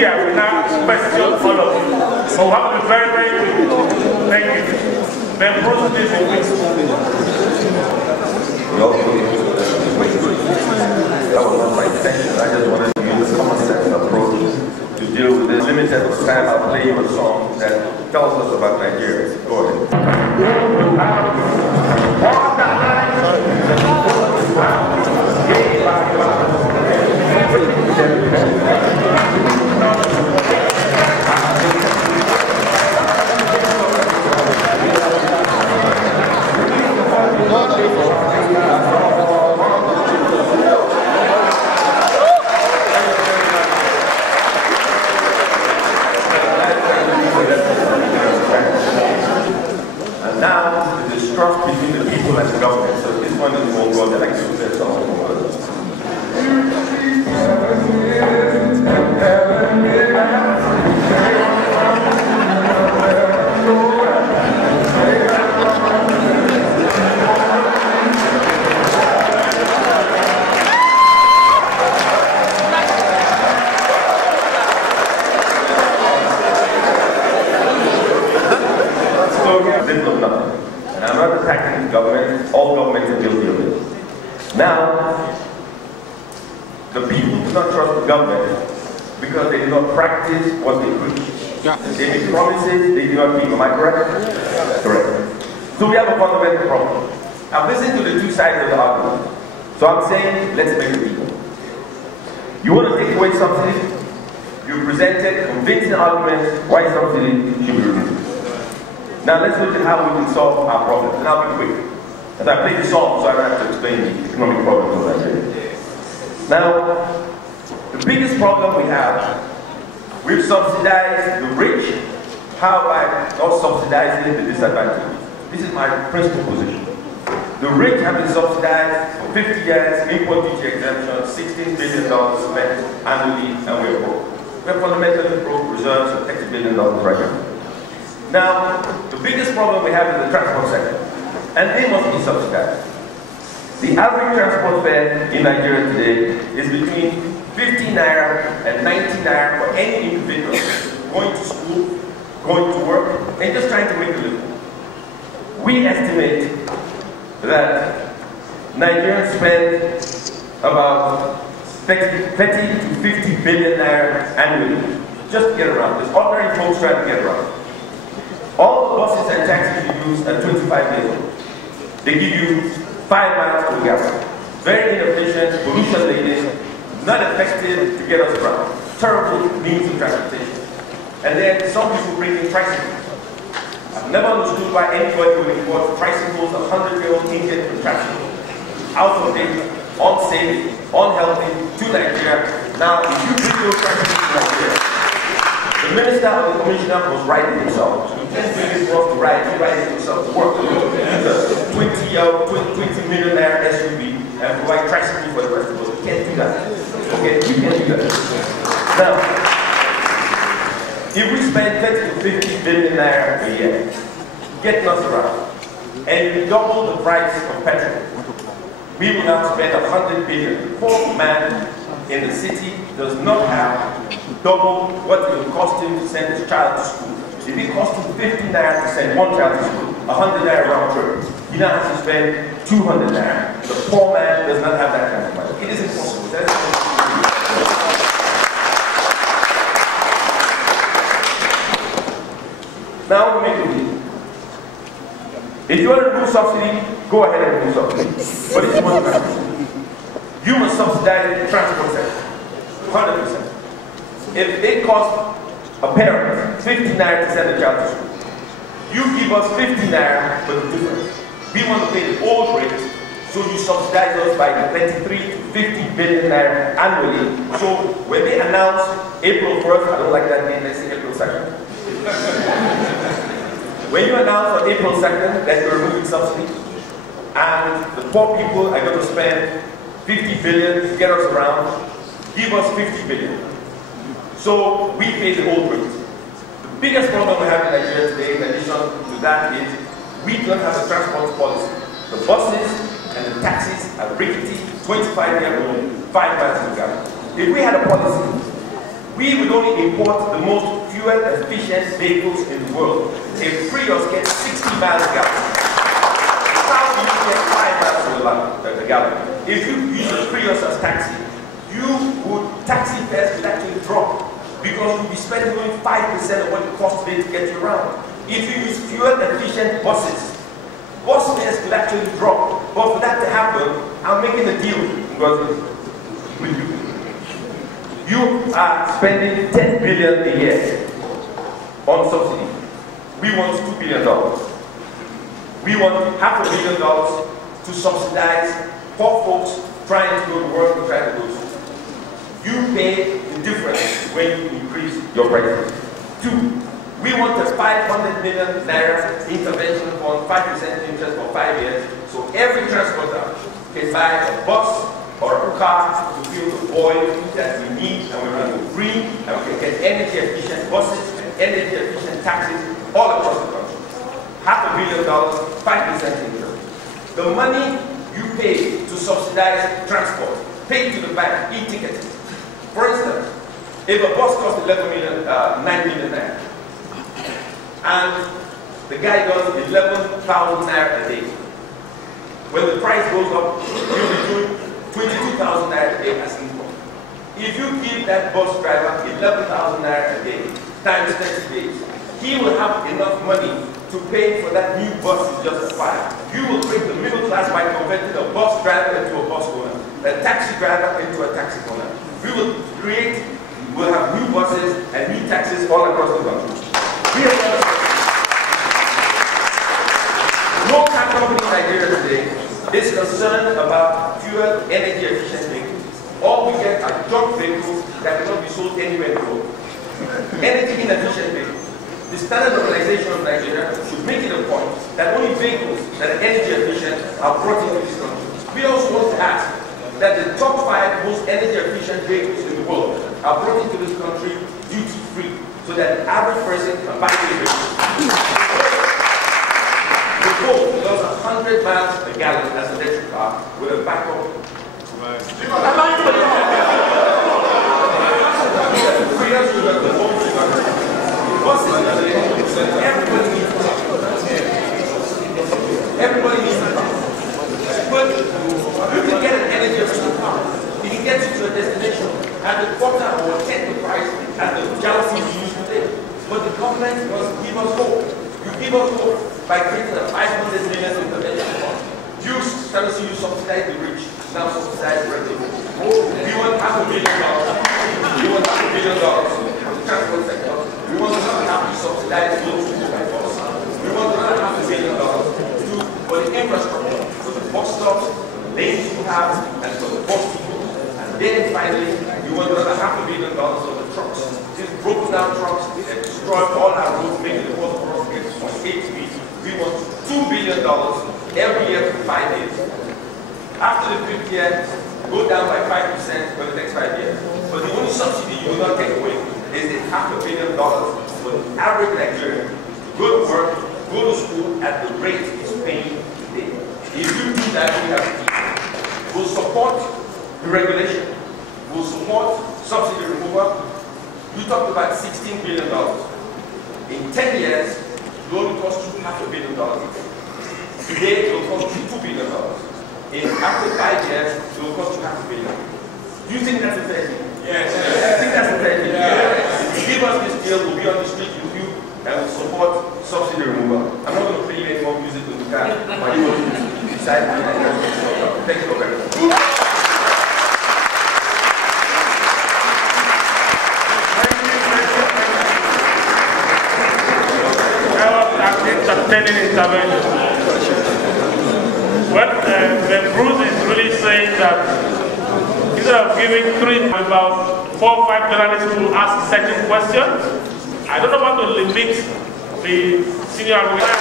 here will now question all of you. So we have to be very, very quick. Thank you. Then proceed this in please. That was not my intention. I just wanted to use this common sense approach to deal with this limited time. I'll play you a song that tells us about Nigeria. Go ahead. And now, the distrust between the people and the government. So this one is more broad than I can say something more. And I'm not attacking the government. All governments are guilty of it. Now, the people do not trust the government because they do not practice what they preach. Yeah. They make promises they do not keep. Am I correct? Yeah. Correct. So we have a fundamental problem. I've listened to the two sides of the argument. So I'm saying, let's make it equal. You want to take away subsidy? You presented convincing arguments why subsidy should be removed. Now let's look at how we can solve our problems, and I'll be quick. As I play the song, so I don't have to explain the economic problems of Nigeria. Now, the biggest problem we have, we've subsidized the rich. How by not subsidizing the disadvantaged? This is my principal position. The rich have been subsidized for 50 years, import duty exemption, $16 billion spent annually, and we're broke. We're fundamentally broke, reserves of $30 billion right now. Now, the biggest problem we have is the transport sector, and they must be subsidized. The average transport fare in Nigeria today is between 50 naira and 90 naira for any individual going to school, going to work, and just trying to make a living. We estimate that Nigerians spend about 30 to 50 billion naira annually just to get around. There's ordinary folks trying to get around. All the buses and taxis you use are 25 years old. They give you 5 miles per gallon. Very inefficient, pollution laden, not effective to get us around. Terrible means of transportation. And then some people bring in tricycles. I've never understood why anybody would import tricycles, 100-year-old engine contraption, out of date, unsafe, unhealthy, to Nigeria. Now, if you bring those tricycles to Nigeria, the minister or the commissioner was riding himself. He can't bring his boss to ride, he rides himself to work. He's a 20 millionaire SUV and provide tricycles for the rest of us. You can't do that. Okay, you can't do that. Now, if we spend 30 to 50 billion naira a year, getting us around, and we double the price of petrol, we will now spend 100 billion. Poor man in the city does not have double what it will cost him to send his child to school. If it costs him 50 naira to send one child to school, 100 naira round trip, he now has to spend 200 naira. The poor man does not have that kind of money. It is impossible. That's now we make a deal. If you want to remove subsidy, go ahead and remove subsidy. But it's much better. You must subsidize the transport sector, 100%. If it costs a parent 50 naira to send a child to school, you give us 50 naira for the difference. We want to pay the old rate, so you subsidize us by the 33 to 50 billion naira annually. So when they announce April 1st, I don't like that name, let's say April 2nd. When you announce on April 2nd that you're removing subsidy, and the poor people are going to spend 50 billion to get us around, give us 50 billion. So we pay the old rate. The biggest problem we have in Nigeria today, in addition to that, is we don't have a transport policy. The buses and the taxis are rickety, 25-year-old, 5 miles per gallon. If we had a policy We would only import the most fuel-efficient vehicles in the world. A Prius gets 60 miles a gallon. How do you get 5 miles a gallon? If you use a Prius as taxi, taxi fares would actually drop because you'll be spending only 5% of what it costs today to get you around. If you use fuel-efficient buses, bus fares will actually drop. But for that to happen, I'm making a deal with you. You are spending $10 billion a year on subsidy. We want $2 billion. We want $500 million to subsidize poor folks trying to go to work and trying to go to school. You pay the difference when you increase your prices. 2, we want a 500 million naira intervention fund, 5% interest for 5 years, so every transporter can buy a bus or a car to fill the void that we need, and we're going to go green, and we can get energy efficient buses and energy efficient taxis all across the country. $500 million, 5% interest. The money you pay to subsidize transport, pay to the bank, e-tickets. For instance, if a bus costs 9 million naira, and the guy does 11,000 naira a day, when the price goes up, you'll be doing 22,000 naira a day as income. If you give that bus driver 11,000 naira a day times 30 days, he will have enough money to pay for that new bus he just acquired. You will create the middle class by converting a bus driver into a bus owner, a taxi driver into a taxi owner. We'll have new buses and new taxis all across the country. No car company in Nigeria today is concerned about fuel energy efficient vehicles. All we get are junk vehicles that cannot be sold anywhere in the world. Energy inefficient vehicles. The Standard Organization of Nigeria should make it a point that only vehicles that are energy efficient are brought into this country. We also want to ask that the top 5 most energy efficient vehicles in the world are brought into this country duty free, so that the average person can buy these vehicles. The Volt does 100 miles a gallon as an electric car with a backup. Everybody needs a car. But you can get an energy efficient car. You can get you to a destination at the quarter or 10th the price at the galaxy you use today. But the government must give us hope. You give us hope by creating a 500 million intervention fund. You subsidize the rich, now subsidize the regular. We want $500 million. We want $500 million for the transport sector. We want to have to subsidize those who go by bus. We want another $500 million for the infrastructure, for the bus stops, lanes you have, and for the bus people. And then finally, we want another $500 million for the trucks. These broken down trucks that destroy all our roads, making the world get from A to B. We want $2 billion every year for 5 years. After the 5th year, go down by 5% for the next 5 years. But the only subsidy you will not take away is the $500 million for the average Nigerian to go to work, go to school at the rate it's paying today. If you do that, we have to. We'll support the regulation. We'll support subsidy removal. You talked about $16 billion. In 10 years, it will only cost you $500 million. Today, it will cost you $2 billion. After 5 years, it will cost you $500 million. Do you think that's a fair deal? Yes. I think that's a fair deal. Yes. If you give us this deal, we'll be on the street with you and we'll support subsidy removal. I'm not going to play you any more music in the car, but you will decide. Thank you very much. Intervention. Well, when Bruce is really saying that instead of giving 3, about 4 or 5 journalists to ask certain questions, I don't know what to limit the senior organizer.